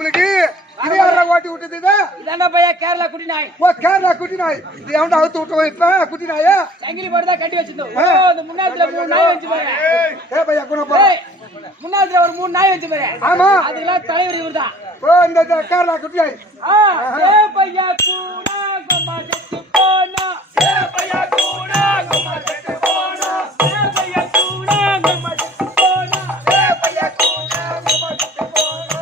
நம்மளுக்கு இது யாரா ஓட்டி விட்டது இதாண்டா பையா கேரளா குட்டி நாய். ஓ கேரளா குட்டி நாய். இது எவன்டா அவுத்து விட்டோம் இப்ப குட்டி நாயா? சங்கிலி போட்டு தான் கட்டி வச்சிருந்தோம். ஓ இந்த முன்னாத்துல 3 நாய் வச்சு பாரு. ஏ பையா குண போ. முன்னாத்துல ஒரு 3 நாய் வச்சு பாரு. ஆமா. அதுலாம் தலைவர் இவர்தான். ஓ இந்த கேரளா குட்டி நாய். ஏ பையா கூடா கம்மா செத்து போனா. ஏ பையா கூடா கம்மா செத்து போனா. ஏ பையா கூடா கம்மா செத்து போனா. ஏ பையா கூடா கம்மா செத்து போனா.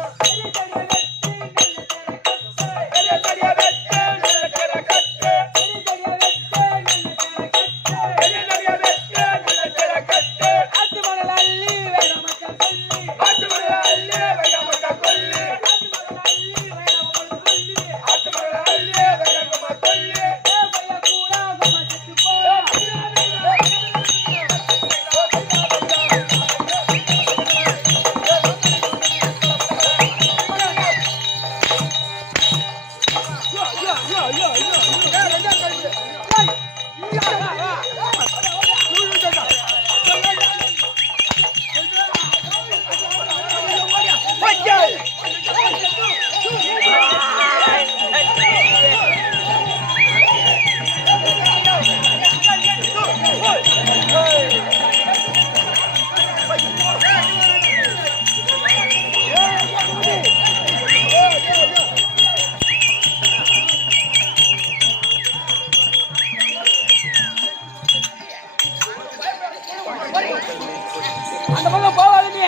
அந்த பக்கம் போவாதீங்க.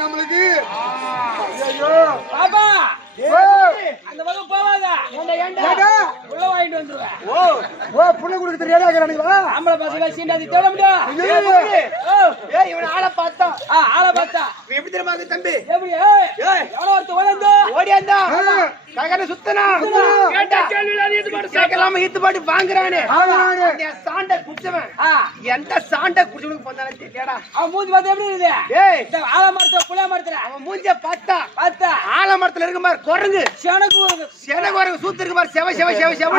நம்மளுக்கு பாபா அந்த பக்கம் போவாத. உள்ள வாங்கிட்டு வந்துருவேன். ஓ புள்ள குடுக்க தெரியாதா? ஆம்பளை பசங்க சீண்டாதி தேட முடியும். ஏய் இவன் ஆளை பார்த்தா ஆளை பார்த்தா எப்படி தெரியுமா தம்பி? எப்படி எவ்வளவு ஒருத்த ஓடியாந்தோ ஓடியாந்தா ககன சுத்தனா கேட்டா கேட்கலாம ஈத்து பாட்டு வாங்குறானே அந்த சாண்ட குடிச்சவன் எந்த சாண்ட குடிச்சவனுக்கு போனாலும் தெரியலடா. அவன் மூஞ்சி பார்த்தா எப்படி இருக்குது? ஏய் இந்த ஆலமரத்துல புளிய மரத்துல அவன் மூஞ்ச பார்த்தா ஆலமரத்துல இருக்க மாதிரி குரங்கு செனகு சூத்து இருக்க மாதிரி செவ செவ செவ செவ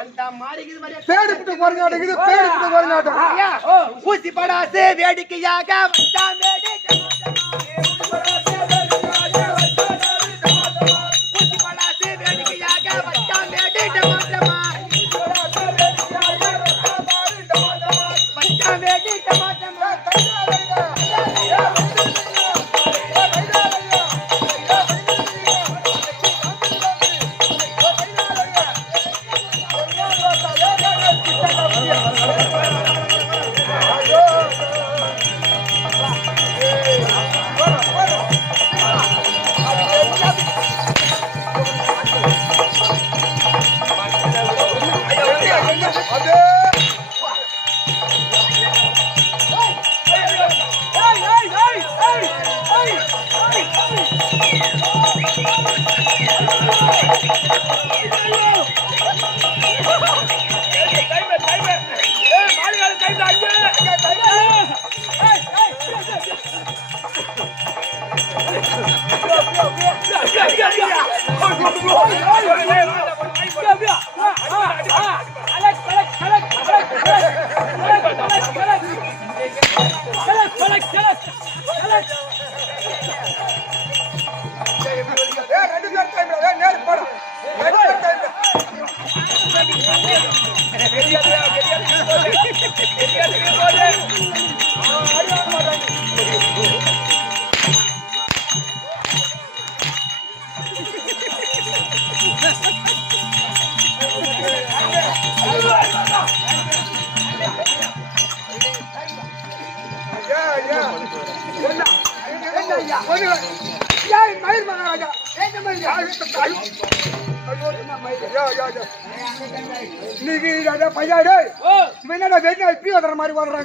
அந்த மாறிக்குது மாதிரி பேடிப்புட்டு குரங்காட்டுக்குது. பேடிப்புட்டு குரங்காட்டம் ஊசி படாசு வேடிக்கையாக வந்தான் வேடிக்கை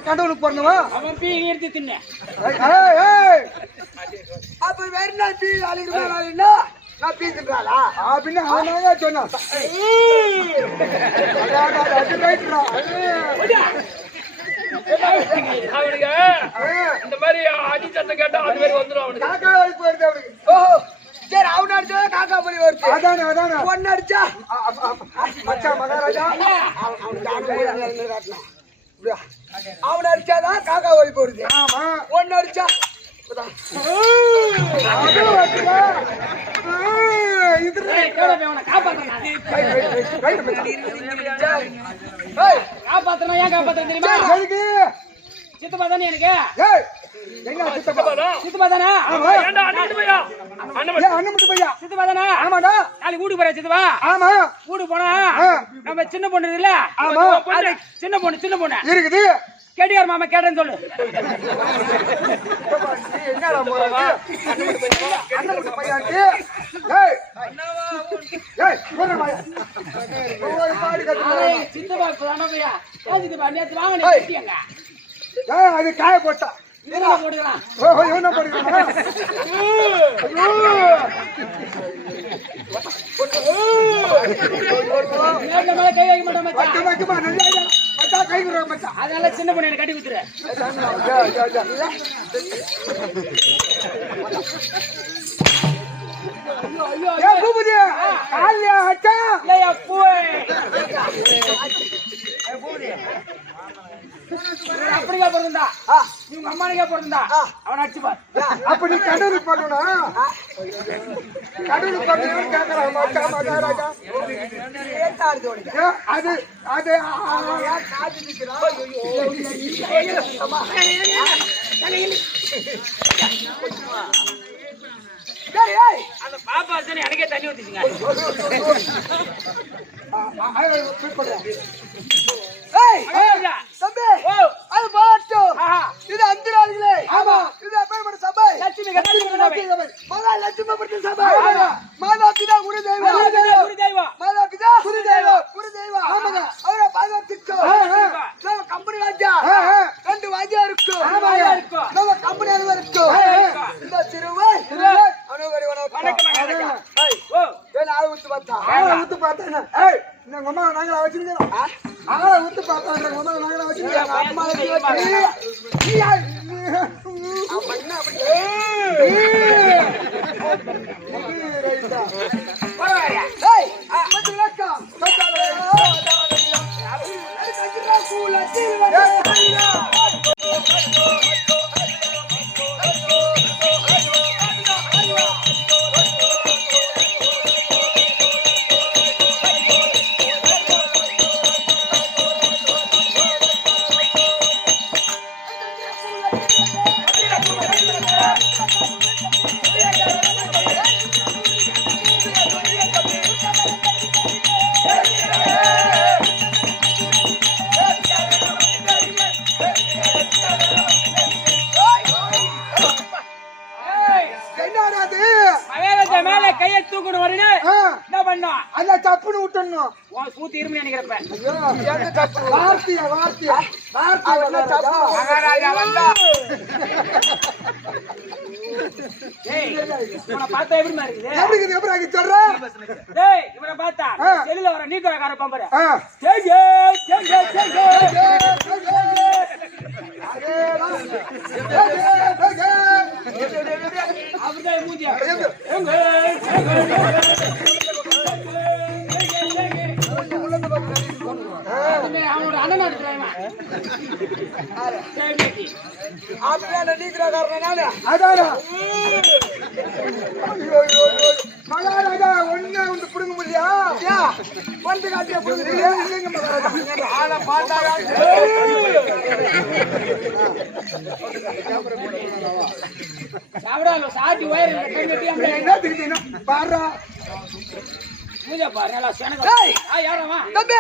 கடவுளுக்கு போறவா அவன் பீ எடுத்து தின்ன அப்ப வேற நாள் பீ அழிக்கிறா நான் பீ தின்றாளா அப்படின்னு அவனாக சொன்னான். அவனுக்கு இந்த மாதிரி அடி சத்தம் கேட்டா அது மாதிரி வந்துடும் அவனுக்கு. காக்கா வலி போயிருது அவனுக்கு. ஓஹோ சரி அவன் அடிச்சா காக்கா பண்ணி வருது அதானே அதானே. ஒன்னு அடிச்சா மச்சான் மகாராஜா அவன் அடிச்சாதான் காக்கா வலி போடுது. ஆமா ஒன்னு அடிச்சா அதுவும் வச்சுக்கோ. இது ஏய், கேளு, அவனை காப்பாத்துறேன் நானு. காப்பாத்துறேன், ஏன் காப்பாத்துறேன் தெரியுமா? எதுக்கு? சித்தப்பா தானே எனக்கு. ஏய், எங்க சித்தப்பா? சித்தப்பா தானே? ஏண்டா, அண்ணன் பையா? அண்ணன் மட்டும் பையா? சித்தப்பா தானே? ஆமாடா. நாளைக்கு வீட்டுக்கு போறேன் சித்தப்பா. ஆமா. வீட்டுக்கு போனா நம்ம சின்ன பொண்ணு இருக்குல்ல? ஆமா. அது சின்ன பொண்ணு இருக்குது. கேட்டியார் மாமா கேட்டேன்னு சொல்லு. என்னடா போறாங்க? அண்ணன் மட்டும் பையான்ட்டு. ஏய், ஏய், போறா பையா. ஒவ்வொரு பாடி கத்துறாங்க. சித்தப்பா தானே பையா? ஏன் சித்தப்பா நேத்து வாங்க நீ கேட்டியாங்க? ஏய், அது காய போட்டா. இதெல்லாம் போட்டுக்கலாம். ஓஹோ, இவன போடுறானா? நேர்ல மேல கை வைக்க மாட்டோம் மச்சான். வைக்குமா நல்லா மச்சான் கை குடுற மச்சான். அதனால சின்ன பொண்ணு எனக்கு கட்டி குத்துரு. ஐயோ ஏ பூபதி காலியா அச்சா இல்லையா போய் அப்படிக்கா பிறந்தா இவங்க அம்மானுக்கே பிறந்தா அவன் அடிச்சு பார். அப்ப நீ கடவுளுக்கு பண்ணணும். கடவுளுக்கு பண்ணணும் கேக்குறான் மச்சா மகாராஜா. அது அது காது நிக்கிறான். அந்த பாப்பா தானே எனக்கே தண்ணி ஊத்திச்சுங்க. தம்பி அது பாட்டும் இது அந்திராளிகளே. ஆமா. இது எப்பேற்பட்ட சபை? லட்சுமி கட்சி மகா லட்சுமி சபை. மாதா பிதா குரு தெய்வம். குரு தெய்வம். மாதா பிதா குரு தெய்வம். குரு தெய்வம். ஆமாங்க. அவரை பாதுகாத்துக்கோ. நம்ம கம்பெனி வாஜா 2 வாஜா இருக்கும். நம்ம கம்பெனி அலுவலர் இருக்கும். இந்த சிறுவன் அனுகரி வணக்கம். ஏன் ஆளு ஊத்து பார்த்தா? ஆளை ஊத்து பார்த்தானே. ஏய், இந்த அம்மா நாங்களா வச்சிருக்கிறோம். ஆளை ஊத்து பார்த்தா இந்த அம்மா நாங்களா வச்சிருக்கிறோம். அம்மா வச்சு நீ யார்? அம்மா என்ன அப்படி பரவாயில்லை. ஏய் மத்து வணக்கம். சத்தாலே கஞ்சிரா கூல தீவன மகாராஜா மேல கையை தூக்கணும் வரீங்க. என்ன பண்ணா அல்ல தப்புன்னு விட்டுணும். உன் சூத்து இரும்பு நினைக்கிறப்ப வார்த்தையா வார்த்தையா வார்த்தை மகாராஜா வந்தா இவனை பார்த்தா எப்படி இருக்குது? எப்படி எப்படி சொல்ற? டேய் இவனை பார்த்தா செல்லுல வர நீக்கறக்கார பம்பர ஆ அப்படிதான் மூஞ்சியா அவனோட அண்ணன் இருக்கிறான். அப்படியே நீக்கிற காரணனால அதானா மகாராஜா ஒண்ணு வந்து புடுங்க முடியா? வந்து காட்டிய புடுங்க இல்லைங்க மகாராஜா. ஆளை பார்த்தாரா சாப்பிடாம சாட்டி வயிறு என்ன தெரியுது பாரா பூஜை பாரு நல்லா சேனக. ஏய் யாரவா தம்பி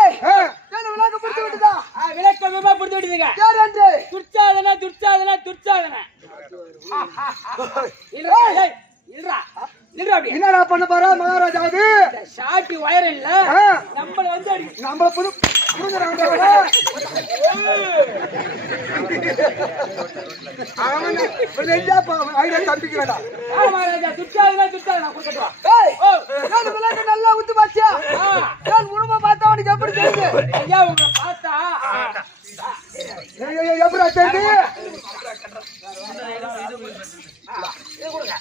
என்ன விளையாட புடிச்சு விட்டுதா? விளக்கமா புடிச்சு விட்டுதுங்க. யார் என்று துர்ச்சாதன துர்ச்சாதன துர்ச்சாதன இல்லடா ஏய் இல்லடா நில்றா அப்படி. என்னடா பண்ண போறா மகாராஜா? அது சாட்டி வயிறு இல்ல நம்மள வந்து அடி நம்ம புது புடுங்கறாங்க. அவன் ரெண்டா ஐடியா தப்பிக்கிறடா. மகாராஜா துர்ச்சாதன துர்ச்சாதன குடுக்கட்டா. ஏய் என்ன விளையாட நல்லா ஊத்து பாத்தியா? நான் உருவ பார்த்தா உனக்கு எப்படி தெரியுது? ஐயா உங்களை பார்த்தா எப்படா தெரியுது? இது கொடுங்க.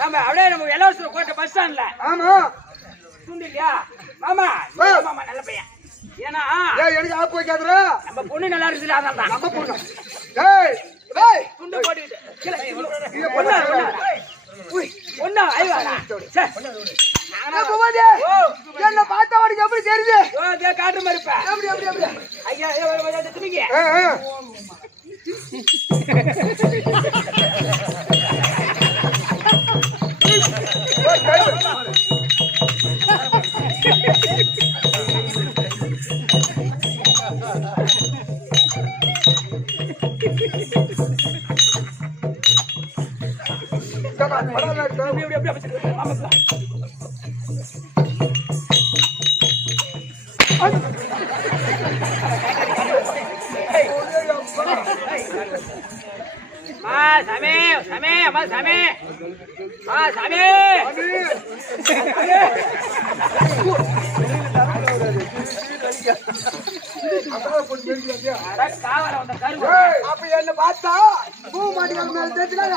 நம்ம அப்படியே நம்ம இலவச கோட்டை பஸ் ஸ்டாண்ட்ல ஆமா துண்டு இல்லையா மாமா இந்த மாமா நல்ல பையன் ஏன்னா எனக்கு ஆப்பு வைக்காதுரா. நம்ம பொண்ணு நல்லா இருக்குது அதான் தான் நம்ம பொண்ணு துண்டு போட்டுக்கிட்டு ஒன்னா ஐவாடா என்ன பார்த்தா உனக்கு எப்படி தெரியுது? காட்டுற மாதிரி இருப்ப எப்படி எப்படி எப்படி ஐயா துணிங்க சமே சமே அம்மா சமே சமே அப்ப என்ன பார்த்தா பூ மாட்டிக்காம மேல தேய்ச்சினாங்க.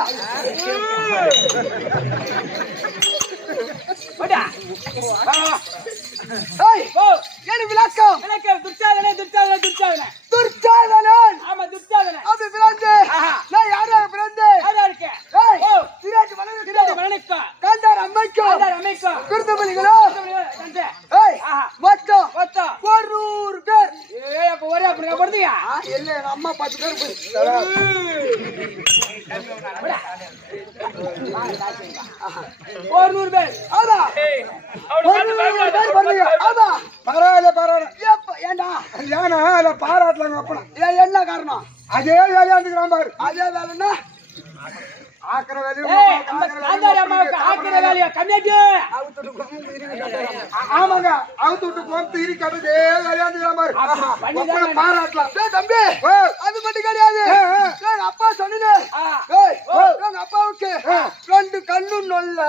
என்ன விளக்கம்? துர்ச்சாதனே துர்ச்சாதனே துர்ச்சாதனே துர்ச்சாதனன். ஆமா துர்ச்சாதனே அப்படி பிறந்து நான் யாரா பிறந்து யாரா இருக்கேன் சிராஜ் மலருக்கு வணக்கம் காந்தார் அம்மைக்கும் அமைக்கும் விருந்தபலிகளோ மொத்தம் 100 பேர். அப்ப ஒரே அப்படிங்க படுத்தீங்க இல்ல எங்க அம்மா 10 பேர் போய் 100 பேர் ஆமா 100 பேர் பண்ணுங்க. ஆமா பரவாயில்ல பரவாயில்ல. ஏண்டா ஏன்னா அதை பாராட்டலாங்க அப்பனா. என்ன காரணம்? அதே வேலையாந்துக்கிறான் பாரு. அதே வேலைன்னா ஆக்கிற வேலையும் நம்ம காந்தாரி அம்மாவுக்கு ஆக்கிற வேலையா கம்மியாச்சு ஆமாங்க அவுத்து விட்டு போட்டு இருக்காது வேலையாந்துக்கிறான் பாரு. அப்பனா பாராட்டலாம். தம்பி அது மட்டும் கிடையாது. எங்க அப்பா சொன்னீங்க எங்க அப்பாவுக்கு 2 கண்ணு நொல்ல.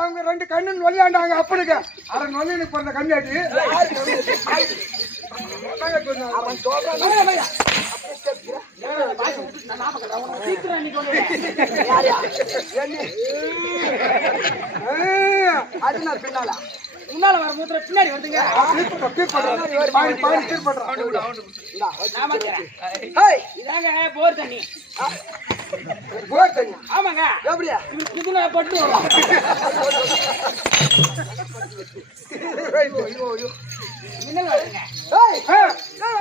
அவங்க 2 கண்ணு நொல்லியாண்டாங்க அப்பனுக்கு. அரை நொல்லினுக்கு பிறந்த கம்மியாச்சு. அது நான் பின்னால முன்னால வர மூத்திர பின்னாடி வந்துங்க இதாங்க போர் தண்ணி ஆமாங்க எப்படியா இதுல பட்டு வரும்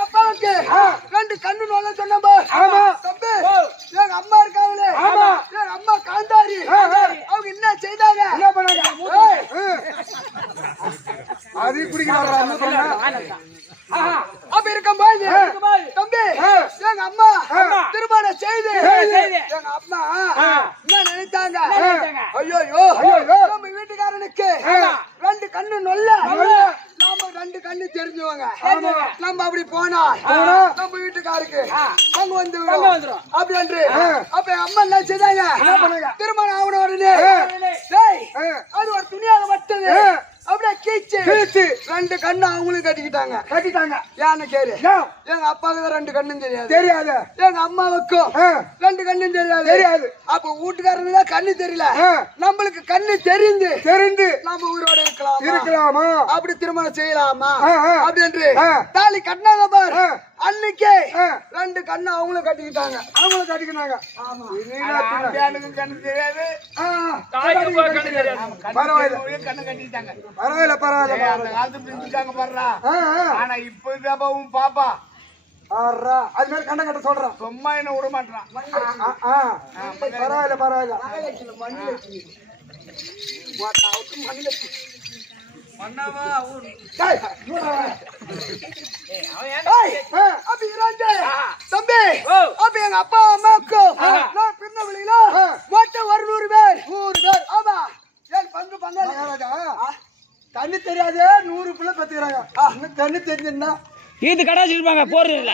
அப்பாவுக்கு 2 கண்ணு நோல சொன்ன தம்பி எங்க அம்மா இருக்காங்களே எங்க அம்மா காந்தாரி அவங்க என்ன செய்தாங்க? என்ன பண்ணாங்க? அது குடிக்கிறாங்க. அப்ப இருக்கும்போது தம்பி எங்க அம்மா திருமணம் செய்து எங்க அம்மா என்ன நினைத்தாங்க? ஐயோ நம்ம வீட்டுக்காரனுக்கு 2 கண்ணு நொல்ல நாம 2 கண்ணு தெரிஞ்சவங்க. நம்ம அப்படி போனா நம்ம வீட்டுக்காருக்கு அங்க வந்துடும் அப்படி என்று அப்ப அம்மா என்ன செய்தாங்க? திருமணம் ஆகணும் உடனே அது ஒரு துணியாக வட்டது அப்படியே கீச்சு 2 கண்ணு அவங்களும் கட்டிக்கிட்டாங்க. ஏன்னு கேளு எங்க அப்பாவுக்கு 2 கண்ணும் தெரியாது. எங்க அம்மாவுக்கும் 2 கண்ணும் தெரியாது. அப்ப வீட்டுக்காரங்க தான் கண்ணு தெரியல. நம்மளுக்கு கண்ணு தெரிந்து நம்ம உயிரோட இருக்கலாமா? அப்படி திருமணம் செய்யலாமா அப்படி என்று தாலி கட்டினாங்க பாரு. அன்னைக்கே 2 கண்ணு அவங்களும் கட்டிக்கிட்டாங்க. கண்ணு தெரியாது. ஆனா இப்ப பாப்பா அது மாதிரி கண்ண கட்ட சொல்றான். சும்மா என்ன விட மாட்டான். பரவாயில்ல தம்பி அப்ப எங்க அப்பா அம்மாவுக்கும் பின்னவழியில மொத்தம் 100 பேர். ஆமா பங்கு பங்காளி கண்ணு தெரியாது 100 பிள்ளை பத்துக்கிறாங்க. கண்ணு தெரிஞ்சுன்னா இது கடாச்சி இருப்பாங்க போறது இல்ல.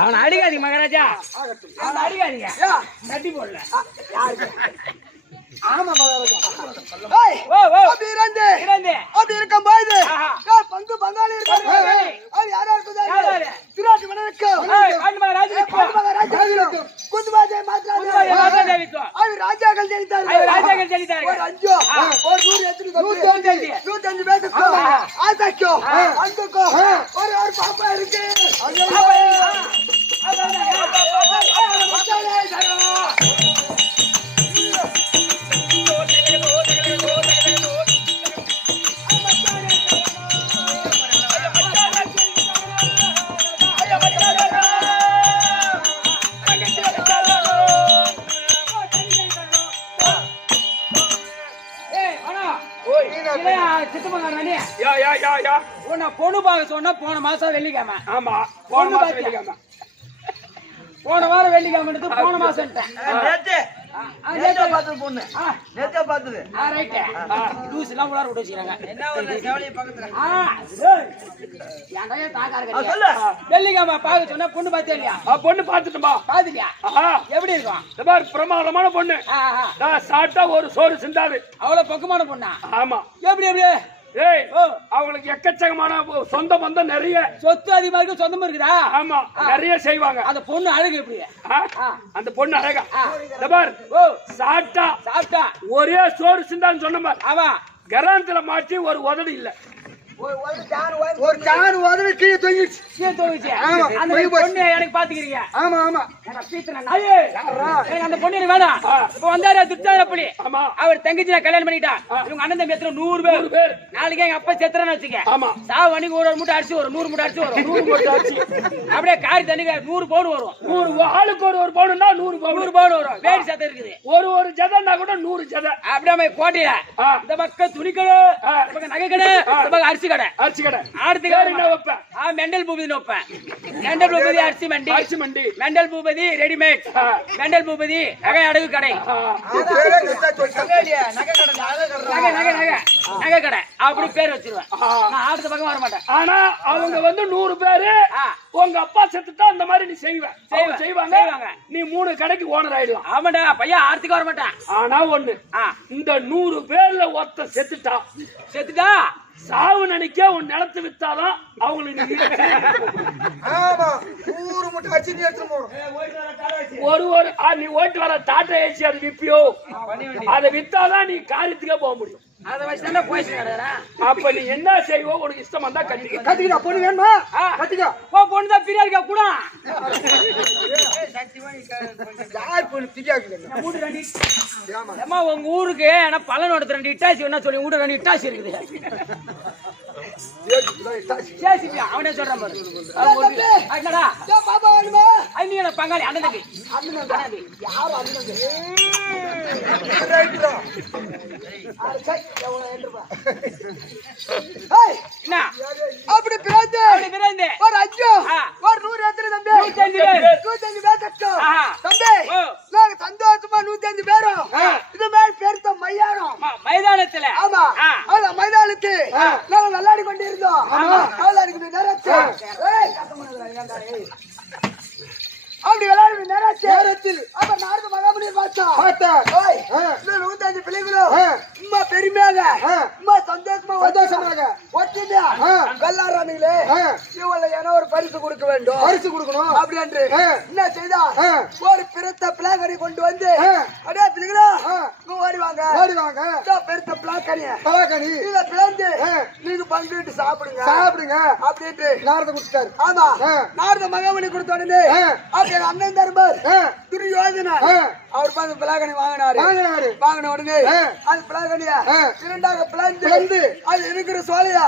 அவன் அடிக்காதீங்க மகாராஜா, அவன் அடிக்காதீங்க, கட்டி போடல. ஆமா மகாராஜா. ஓ ஓ அப்படி இருந்து இறந்து அப்படி இருக்கும்போது ஆஹா. பங்கு பங்காளி இருக்காங்க. ஏய். அது யாரா இருக்குது? யாரு? திராட்சை மன்னனுக்கும் ஏய் பாண்டு ராஜிக்கும் ராஜாவுக்கும் குந்துபாஜை குமாரே ராஜாவிக்கும் அது ராஜாக்கள் ஜெயித்தார்கள். ஐ ராஜாக்கள் ஜெயித்தார்கள் ஒரு 5 ஒரு 100 எத்தனை 105 பேருக்கு ஆசாக்கோ அங்குக்கோ ஒரு பாப்பா இருக்கு. பொண்ணு பார்க்க சொன்னா போன மாசம் வெள்ளிக்கிழமை. ஆமா போன மாசம் வெள்ளிக்கிழமை. போன வாரம் வெள்ளிக்கிழமை போன மாசம் நேத்தே பார்த்தது பொண்ணு. நேத்தே பார்த்தது. ரைட் லூஸ் எல்லாம் உள்ளார விட்டு வச்சுக்கிறாங்க. என்ன ஒரு சேவலிய பக்கத்துல. ஏன்டா தாக்கார கட்டி வெள்ளிக்கிழமை பார்க்க சொன்னா பொண்ணு பார்த்தே இல்லையா? பொண்ணு பாத்துட்டுமா? பாத்துட்டியா? எப்படி இருக்கும்? இந்த மாதிரி பிரமாதமான பொண்ணு. சாப்பிட்டா ஒரு சோறு சிந்தாது. அவ்வளவு பக்கமான பொண்ணா? ஆமா. எப்படி எப்படி? ஏய் அவங்களுக்கு எக்கச்சக்கமான சொந்த பந்தம் நிறைய. சொத்து அதிகமா இருக்கு, சொந்தமும் இருக்குதா? ஆமா நிறைய செய்வாங்க. அந்த பொண்ணு அழகு எப்படி? அந்த பொண்ணு அழகா இந்த பார் சாப்பிட்டா ஒரே சோறு சிந்தான்னு சொன்ன மாதிரி அவன் கராந்தில மாட்டி ஒரு உதடு இல்ல. ஒரு ஜான் உதவி கீழே தொங்கிச்சு. அந்த பொண்ணு எனக்கு பாத்துக்கிறீங்க. ஆமா ஆமா. அந்த பொண்ணு எனக்கு வேணாம். இப்ப வந்தாரு துட்டாரப்பள்ளி. ஆமா அவர் தங்கச்சி நான் கல்யாணம் பண்ணிட்டா. இவங்க அண்ணன் தம்பி எத்தனை 100 பேர். நாளைக்கு எங்க அப்பா செத்துறான்னு வச்சுக்க. ஆமா சாவு அன்னைக்கு ஒரு மூட்டை அரிசி வரும், 100 மூட்டை அரிசி வரும். 100 மூட்டை அரிசி அப்படியே காரி தண்ணிக்கு 100 பவுன் வரும். 100 ஆளுக்கு ஒரு பவுனுன்னா 100 பவுன் வரும். வேடி சத்தம் இருக்குது. ஒரு ஜதன்னா கூட 100 ஜத. அப்படியே கோட்டையில இந்த பக்கம் துணி கடை, இந்த பக்கம் நகை கடை, இந்த பக்கம் அரிசி கடை. அரிசி கடை. ஆடுத்துக்கு என்ன வைப்பேன்? மெண்டல் பூபதி வைப்பேன். மெண்டல் பூபதி அரிசி மண்டி. Mental Bhupathi readymade. Mental Bhupathi நகை அடகு கடை. நகை கடை அப்படி பேர் வச்சிருவேன். நான் ஆடுத்த பக்கம் வர மாட்டேன். ஆனா அவங்க வந்து 100 பேரு. உங்க அப்பா செத்துட்டா அந்த மாதிரி நீ செய்வாங்க. நீ 3 கடைக்கு ஓனர் ஆயிடலாம். ஆமாடா பையன் ஆடுத்துக்கு வர மாட்டான். ஆனா ஒண்ணு, இந்த 100 பேர்ல ஒருத்த செத்துட்டா சாவு நினைக்க உன் நிலத்து வித்தாதான் அவங்களுக்கு. ஆமா 100 மூட்டை அரிசி நீ எடுத்து போறோம். நீ ஓட்டு வர டாடா ஏசி அது விப்பியோ, அதை வித்தாதான் நீ காரியத்துக்கே போக முடியும். அதை வச்சுதானே போயிடுச்சு. அப்ப நீ என்ன செய்வோ உனக்கு இஷ்டம் வந்தா கத்திக்கா. பொண்ணு வேணுமா? கத்திக்கா. பொண்ணுதான் பிரியா இருக்கா கூட. யார் பொண்ணு திக்காக்குது? அம்மா உங்க ஊருக்கு ஆனா பலன் எடுத்து 2 இட்டாச்சி என்ன சொல்லி உங்க 2 இட்டாச்சி இருக்குது. அவனே சொல்றான் பாரு. என்னடா பாப்பா வேணுமா? நீங்க பங்காளி அண்ணன் தம்பி. யாரும் அண்ணன் அப்படி பிறந்து ஒரு 5 ஒரு 100 எத்தனை தம்பி? 105 பேர் தம்பி. நாங்க சந்தோஷமா 105 பேரும் இது மாதிரி பெருத்த மைதானத்துல. ஆமா அந்த மைதானத்து நாங்க விளையாடி கொண்டு இருந்தோம். அப்படி விளையாடு நேரத்தில் அப்ப நாடு மகாபலியை பார்த்தா 105 பிள்ளைகளும் உமா பெருமையாக உமா சந்தோஷமாக ஒத்தியா வெள்ளாடுறானுங்களே இவள ஏன்னா ஒரு பரிசு கொடுக்கணும் அப்படி என்று என்ன செய்தா ஒரு பிறத்த பிளாக்கரி கொண்டு வந்து அடே பிள்ளைகளா ஓடிவாங்க பெருத்த பிளாக்கரி இதை பிளந்து நீங்க பங்கிட்டு சாப்பிடுங்க அப்படின்ட்டு நாரத கொடுத்தாரு. ஆமா நாரத மகாபலி கொடுத்த உடனே அண்ணன் தருபார் துரியோதனா அவர் பார்த்து பிளாகனி வாங்கின உடனே அது பிளாகனியா 2ஆக பிளந்து அது இருக்கிற சோலையா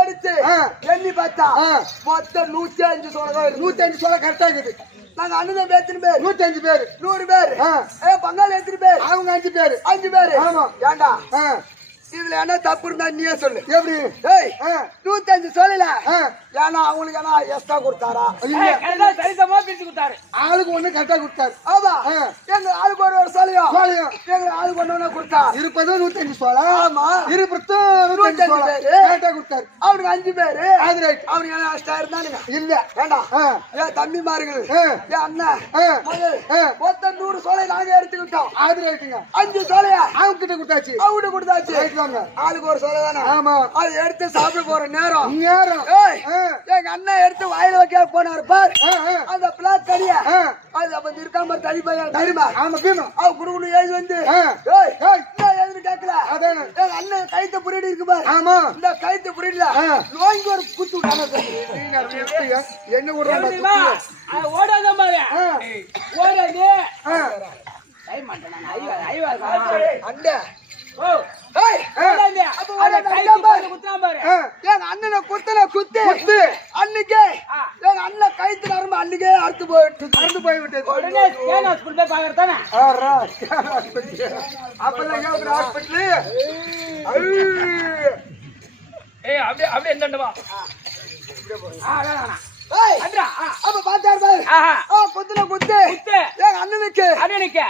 எடுத்து எண்ணி பார்த்தா மொத்தம் 105 சோலை தான். 105 சோலை கரெக்டா இருக்குது. நாங்க அண்ணன் எத்தனை பேர்? 105 பேர். 100 பேர். பங்காளி எத்தனை பேர்? அவங்க 5 பேர். ஆமா ஏண்டா இதுல என்ன தப்பு இருந்தா நீயே சொல்லு. எப்படி? ஏய் 105 சொல்லல. ஏன்னா அவங்களுக்கு என்ன எக்ஸ்ட்ரா கொடுத்தாரா? சரிசமா பிரிச்சு கொடுத்தாரு. ஆளுக்கு ஒண்ணு கரெக்டா கொடுத்தாரு. ஆமா. எங்க ஆளுக்கு ஒரு சொல்லியும் எங்க ஆளுக்கு ஒண்ணு கொடுத்தா. இருப்பது 105 சோளா. ஆமா. இருபது 105 சோளா கரெக்டா கொடுத்தாரு. அவனுக்கு 5 பேரு. அது ரைட். அவனுக்கு என்ன எக்ஸ்ட்ரா இருந்தானுங்க? இல்ல வேண்டாம். ஏன் தம்பிமார்கள் ஏன் அண்ணன் மொத்தம் 100 சோலை நாங்க எடுத்துக்கிட்டோம். அது ரைட்டுங்க. 5 சோலையா அவங்க கிட்ட கொடுத்தாச்சு. அவங்கிட்ட கொடுத்தாச்சு. ஆளுக்கு ஒரு சோலை தானே. ஆமா. அது எடுத்து சாப்பிட போற நேரம் நேரம் எங்க அண்ணன் எடுத்து வாயில வைக்க போனாரு பார். அந்த பிளாக் கடியா அது அப்ப இருக்காம தனி பையன் தெரியுமா? ஆமா பீமா. அவ குடுக்குன்னு எழுதி வந்து எழுதி கேட்கல. எங்க அண்ணன் கைத்த புரியடி இருக்கு பாரு. ஆமா. இந்த கைத்த புரியல நோய்க்கு ஒரு குத்து விட்டாங்க. என்ன விடுறாங்க? ஓடாத மாதிரி ஓடாது அண்ணே அண்ணனை குத்தன குத்து அன்னைக்கே எங்க அண்ணன் கைத்து நரம்பு அன்னைக்கே அறுத்து போய்விட்டது. அப்பதான் ஹாஸ்பிட்டலு அப்படியே என்னவா அப்ப பாத்தாரு பாரு. குத்துன குத்து எங்க அண்ணனுக்கு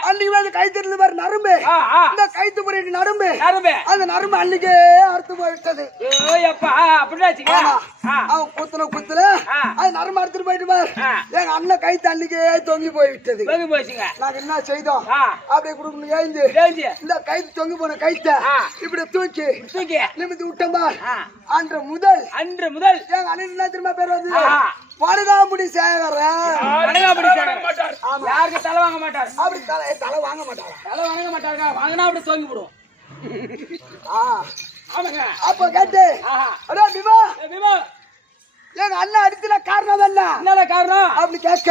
அன்னைக்கு கைத்து பாரு நரம்பு. இந்த கைத்து புரியுது நரம்பு. அந்த நரம்பு அன்னைக்கே அறுத்து போய்விட்டது. அவன் குத்துன குத்துல அது நரம்பு அறுத்துட்டு போயிட்டு பாரு. எங்க அண்ணன் கைத்து அன்னைக்கே தொங்கி போய்விட்டது. நாங்க என்ன செய்தோம்? அப்படியே குடுக்கணும் எழுந்து இந்த கைத்து தொங்கி போன கைத்த இப்படி தூக்கி நிமித்தி விட்டோம் பார். அன்று முதல் எங்க அண்ணன் என்ன திரும்ப பேர் வந்து வடகாமுடி சேகர. யாருக்கு தலை வாங்க மாட்டாரு. அப்படி தலை வாங்க மாட்டாங்க. தலை வாங்க மாட்டாருங்க. வாங்கினா அப்படி தொங்கி போடுவோம். அப்ப கேட்டு எங்க அண்ணன் அடித்துல காரணம் என்ன காரணம் அப்படி கேட்க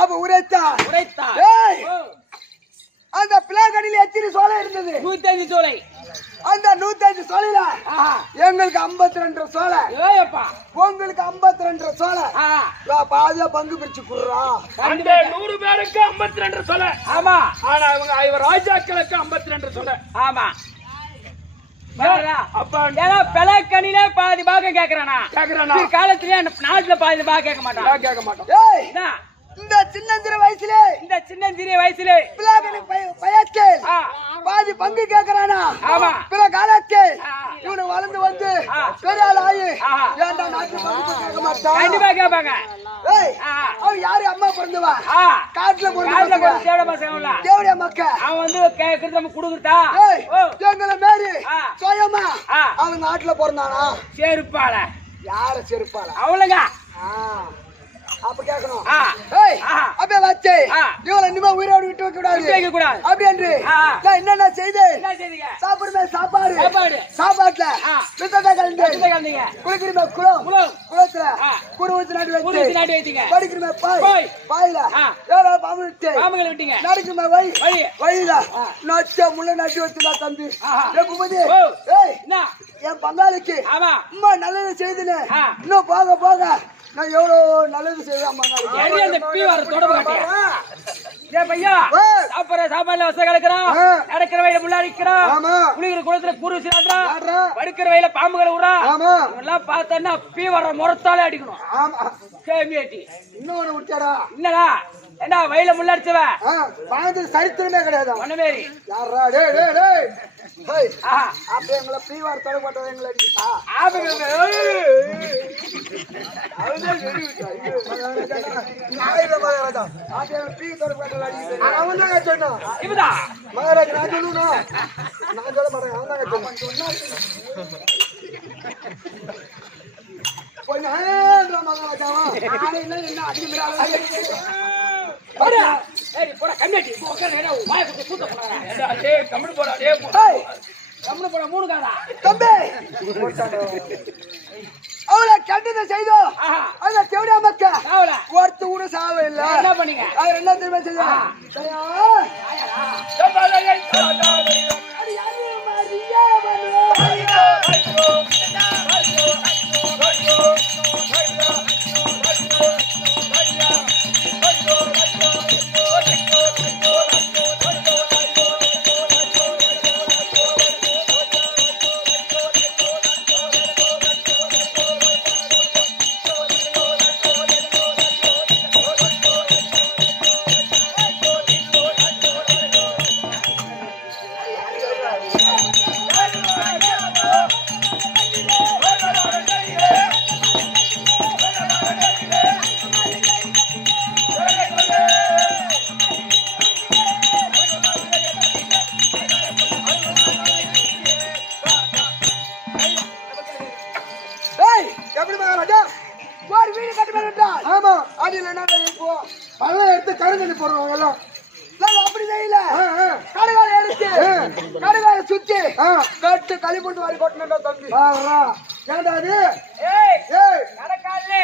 அப்ப உரைத்தா அந்த பிள்ளைகடியில எத்தனை சோலை இருந்தது? 105 சோலை. அந்த 105 சோலையில எங்களுக்கு 52 சோலை. உங்களுக்கு 52 சோலை. பாதியா பங்கு பிரிச்சு குடுறா. 100 பேருக்கு 52 சோலை. ஆமா. ஆனா இவங்க ராஜாக்களுக்கு 52 சோலை. ஆமா. பிளக்கணில பாதி பாகம் கேக்குறானா? காலத்திலே நாட்டுல பாதி பாகம் கேட்க மாட்டோம். இந்த சின்னஞ்சிறு வயசுல பயத்தே பாதி பங்கு கேக்குறானா? பிற காலத்தில் இவனு வளர்ந்து வந்து பெரிய ஆள் ஆகி ஏன்டா நாட்டு பங்கு கேட்க மாட்டான்? கண்டிப்பா கேட்பாங்க. அவன் யாரு அம்மா பிறந்தவா? காட்டுல தேவடியா மக்க. அவன் வந்து கேக்குறது நம்ம குடுக்குறதா? எங்களை மாரி சுயமா அவன் நாட்டுல பிறந்தானா? செருப்பால. யார செருப்பால? அவளுங்க. அப்ப கேட்கணும். அப்படியே வச்சு இவளை இனிமே உயிரோடு விட்டு வைக்க கூடாது. அப்படி என்று என்னென்ன செய்து சாப்பிடுமே சாப்பாட்டுல கலந்தீங்க. குளிக்கிறமே குளத்துல குருவச்சு நாட்டு வச்சு படிக்கிறமே பாயில பாம்புகளை விட்டீங்க. நடக்குமே வழியில நச்ச முள்ள நட்டு வச்சுடா தம்பி. என் பங்காளிக்கு அம்மா நல்லது செய்துன்னு இன்னும் போக போக நான் எவ்வளவு நல்லது செய்வேன். சாப்பாடுல வசதி கலக்கிறோம். நடக்கிற வயல முள்ளாடிக்கிறோம். குளிக்கிற குளத்துல கூறு வச்சுறான். படுக்கிற வயல பாம்புகளை விடுறான். எல்லாம் பார்த்தா பீ வர முறத்தாலே அடிக்கணும். இன்னொன்னு விட்டாடா என்னடா என்ன வயல முள்ளடிச்சவன் சரித்திரமே கிடையாது. ஒண்ணுமேரி யாரா அப்ப எங்களை பீவார தொடப்பட்டவன் எங்களை அடிக்கிட்டா? அவன் தாங்க சொன்னான். மகாராஜ் நான் சொல்லணும். நான் சொல்ல மாட்டேன். அவன் தாங்க சொன்னான். அவளை கண்டதை செய்தோம். அந்த தேவடியா மக்க ஒருத்த கூட சாவ இல்ல. என்ன பண்ணீங்க? அவர் என்ன தெரியுமா செய்தோம்? ஏய் எப்படி மகாராஜா ஒரு வீடு கட்டுறான் ஆமா அதுல என்ன இப்போ பல்ல எடுத்து கருங்கண்ணி போடுவாங்க எல்லாம் அப்படி செய்யல கடுகால எடுத்து கடுகால சுத்தி கட்டு களி போட்டு வாரி கொட்டணும்டா தம்பி ஏண்டா அது ஏய் கடக்காலே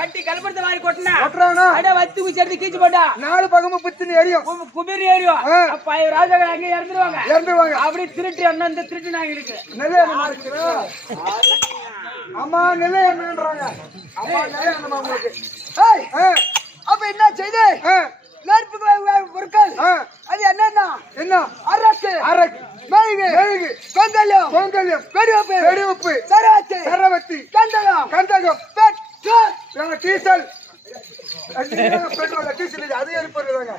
கட்டி கல்படுத்த வாரி கொட்டனா கொட்டறானா அட வத்தி குச்சி கீச்சு போட்டா நாலு பக்கமும் புத்தினி எரியும் குபேரி ஏரியும் அப்ப ராஜாக்கள் அங்க இறந்துருவாங்க அப்படி திருட்டு அண்ணன் இந்த திருட்டு நாங்களுக்கு நெல்லை என்ன இருக்குது அம்மா நெல்லை என்னன்றாங்க அம்மா நெல்லை என்ன உங்களுக்கு ஏய் அப்ப என்ன செய்து நெருப்புக்கு பொருட்கள் அது என்னன்னா என்ன அரக்கு மெழுகு கொங்கல்யம் வெடிவுப்பு சரவத்தி கந்தகம் டீசல் பெட்ரோல் டீசல் அது ஏற்படுறாங்க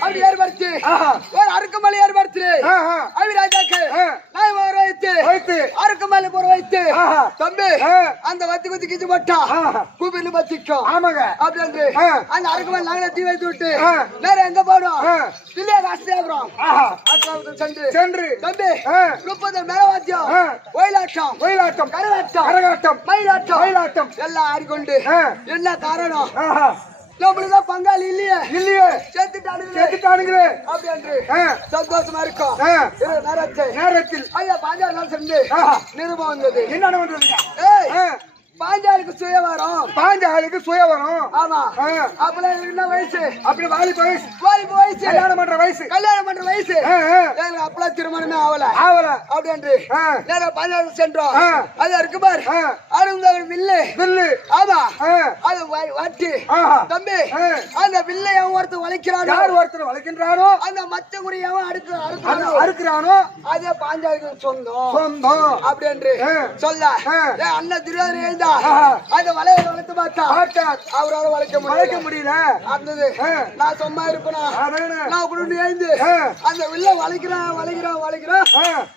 அப்படி ஏற்படுத்தி ஒரு அறுக்கமலை ஏற்படுத்தி அவிராஜாக்கு நான் வைத்து அறுக்கமலை போற வைத்து தம்பி அந்த வத்தி குத்தி கிச்சு போட்டா கூப்பிட்டு பத்திக்கும் ஆமாங்க அப்படி வந்து அந்த அறுக்கமலை நாங்களே தீ வைத்து விட்டு வேற எங்க போடும் இல்லையா காசு ஆகிறோம் சென்று தம்பி 30 மேலவாத்தியம் ஒயிலாட்டம் கரகாட்டம் மயிலாட்டம் எல்லாம் ஆடிக்கொண்டு என்ன காரணம் நம்மளுதான் பங்காளி இல்லையே செத்துட்டானுங்களே அப்படி என்று சந்தோஷமா இருக்கும் நேரத்தில் ஐயா 15 நாள் சென்று நிருபம் வந்தது என்ன வந்தது பாஞ்சாலுக்கு சுய வரும் ஆமா அப்பெல்லாம் என்ன வயசு அப்படி வாலிப வயசு கல்யாணம் பண்ற வயசு எனக்கு அப்பெல்லாம் திருமணமே ஆவல அப்படி என்று நேரம் 15 சென்றோம் அது இருக்கு பாரு அருந்த வில்லு ஆமா அது வாட்டி தம்பி அந்த வில்லை அவன் ஒருத்தர் வளைக்கின்றானோ அந்த மச்ச குறி அவன் அறுக்கிறானோ அதே பாஞ்சாலுக்கு சொந்தம் அப்படி என்று சொல்ல அண்ணன் திருவாரூர் எழுந்தா அந்த வளையல வளைத்து பார்த்தா அவரால வளைக்க முடியல இருந்தது நான் சும்மா இருப்பேனா நான் அப்படி எழுந்து அந்த வில்ல வளைக்கிறேன்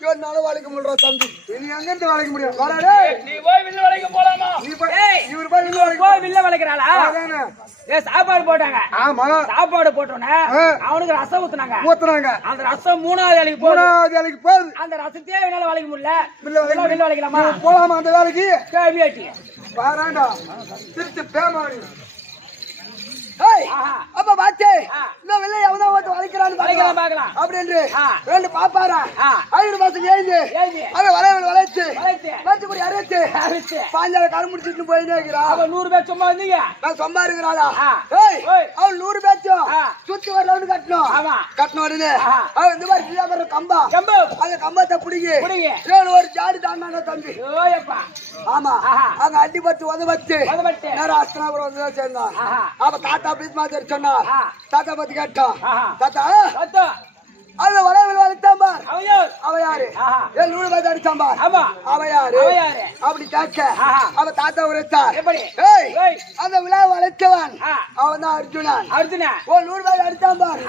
இவனால வளைக்க முடியல தம்பி நீ எங்க இருந்து வளைக்க முடியும் நீ போய் வில்ல வளைக்க போலாமா இவர் போய் வில்ல வளைக்கிறாளா சாப்பாடு போட்டாங்க ஆமா சாப்பாடு போட்டோன்னே அவனுக்கு ரசம் ஊத்துனாங்க அந்த ரசம் 3வது வேலைக்கு போகுது அந்த ரசத்தையே என்னால வளைக்க முடியல வில்ல வளைக்கலாமா போலாமா அந்த வேலைக்கு கேமியாட்டி பாராண்டா திருத்து பேமாடி அப்ப பாத்து இந்த வெள்ளை எவனோ வந்து வளைக்கிறான்னு பாக்கலாம் அப்படி என்று ரெண்டு பாப்பாரா 5 மாசம் ஏஞ்சு அவ வளைச்சு கூடி அரைச்சு பாஞ்சால கரு முடிச்சுட்டு போயிட்டே இருக்கிறா அவ 100 பேர் சும்மா வந்தீங்க நான் சும்மா இருக்கிறாளா அவள் 100 பேச்சும் சுத்தி ஒரு ரவுண்டு கட்டணும் உடனே அவ இந்த மாதிரி பிரியாபுர கம்பம் அந்த கம்பத்தை பிடிங்கி ஒரு ஜாடி தாண்டான தம்பி ஆமா அங்க அடிபட்டு உதவச்சு நேரம் அஸ்தனாபுரம் வந்து சேர்ந்தான் அவ தாத்தா பீஸ் மாதிரி சொன்னா தாத்தா பத்தி கேட்டோம் தாத்தா அது வளைவில் வளைத்தான் பார் அவ யாரு 100 பேர் அடிச்சான் பார் அவ யாரு அப்படி கேட்க அவ தாத்தா உரைத்தார் அந்த விழா வளைச்சவன் அவன் தான் அர்ஜுனன் 100 பேர் அடிச்சான் பார்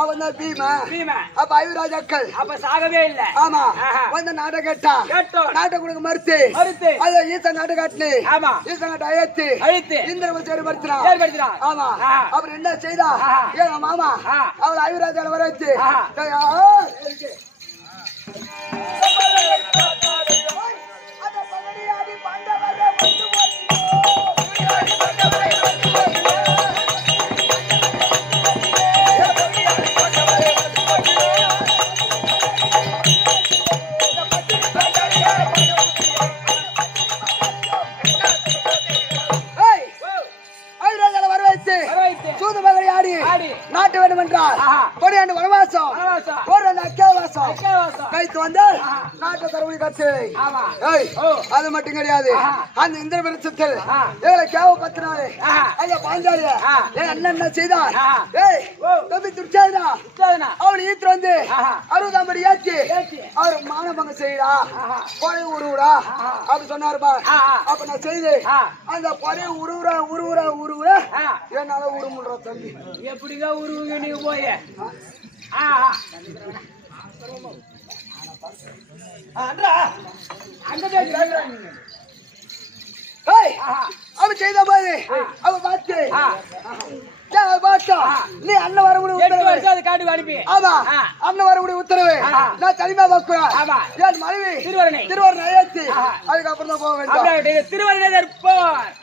அவன் தான் பீம அப்ப ஐவராஜாக்கள் அப்ப சாகவே இல்ல ஆமா வந்து நாட்டை கேட்டா நாட்டை கொடுக்க மறுத்து அது ஈசன் நாட்டை காட்டுனு ஈசன் நாட்டை அழைத்து இந்திரன் ஏற்படுத்தினான் ஆமா அப்புறம் என்ன செய்தா எங்க மாமா அவள் ஐவராஜால வர வச்சு நாட்டு வேண்டும் என்றால் கொடியாண்டு வனவாசம் கழித்து வந்து நாட்டு தருவடி கட்டு அது மட்டும் கிடையாது அந்த இந்திர வெளிச்சத்தில் கேவ பத்தினாரு ஐயா பாஞ்சாலிய என்ன செய்தான் தம்பி துர்ச்சாதனா அவள் ஈத்து வந்து 60 படி ஏற்றி அவர் மானபங்க செய்யடா கொலை உருவுடா அப்படி சொன்னாருப்பா அப்ப நான் செய்து அந்த கொலை உருவுற என்னால உருமுடுற தம்பி எப்படிங்க உருவுங்க நீங்க போய் அவ செய்த மாதிரி அவ பார்த்து பாட்டா நீ அண்ணன் வரக்கூடிய 8 உத்தரவு வருஷம் அது காட்டுக்கு அனுப்பி ஆமா அண்ணன் வரக்கூடிய உத்தரவு நான் தனிமா பார்க்கிறேன் ஆமா என் மனைவி திருவரணை அழைத்து அதுக்கப்புறம் தான் போக வேண்டும் அப்படியே திருவரணை இருப்பார்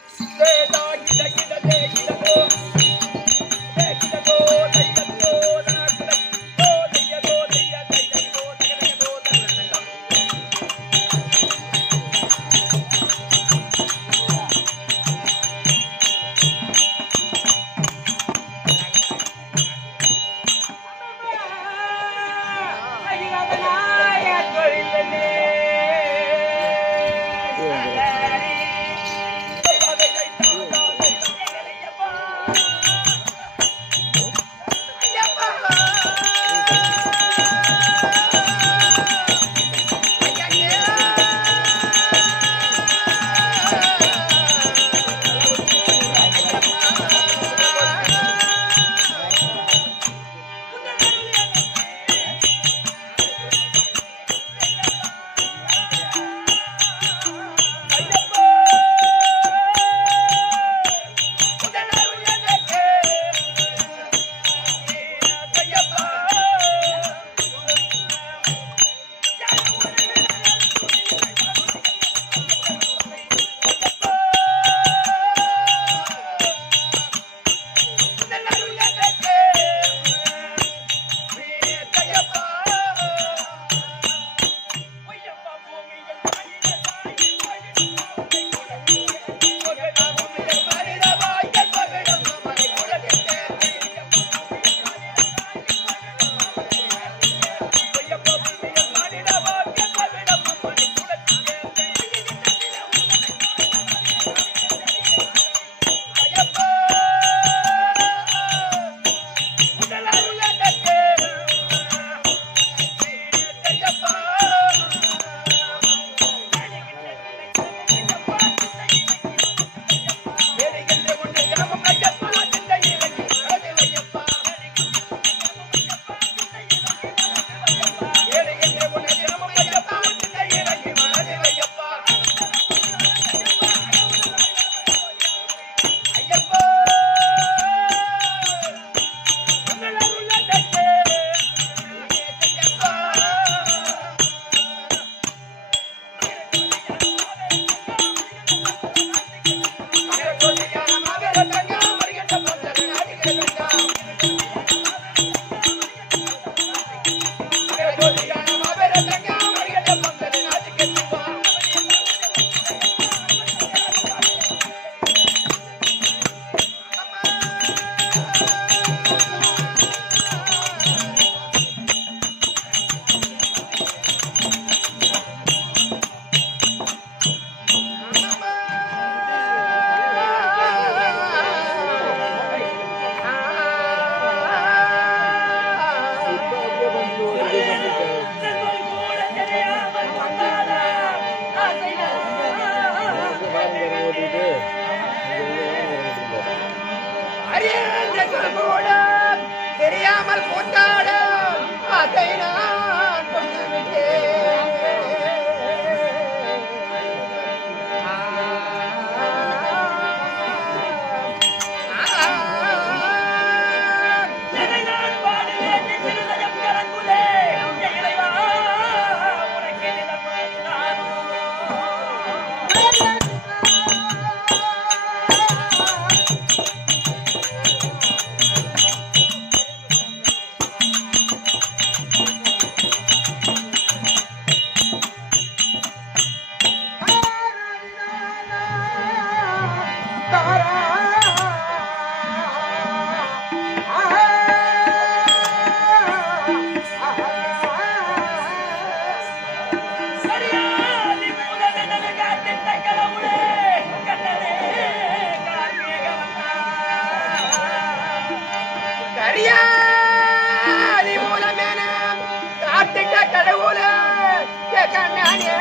தெரியாமல் கொண்டாட அதை நான் கொண்டு விட்டேன். இதை நான் பாடுவேன் திருதயம் கலங்குலே இறைவா உனக்கு நிலப்பட்டானோ கடவுளே கண்ணானே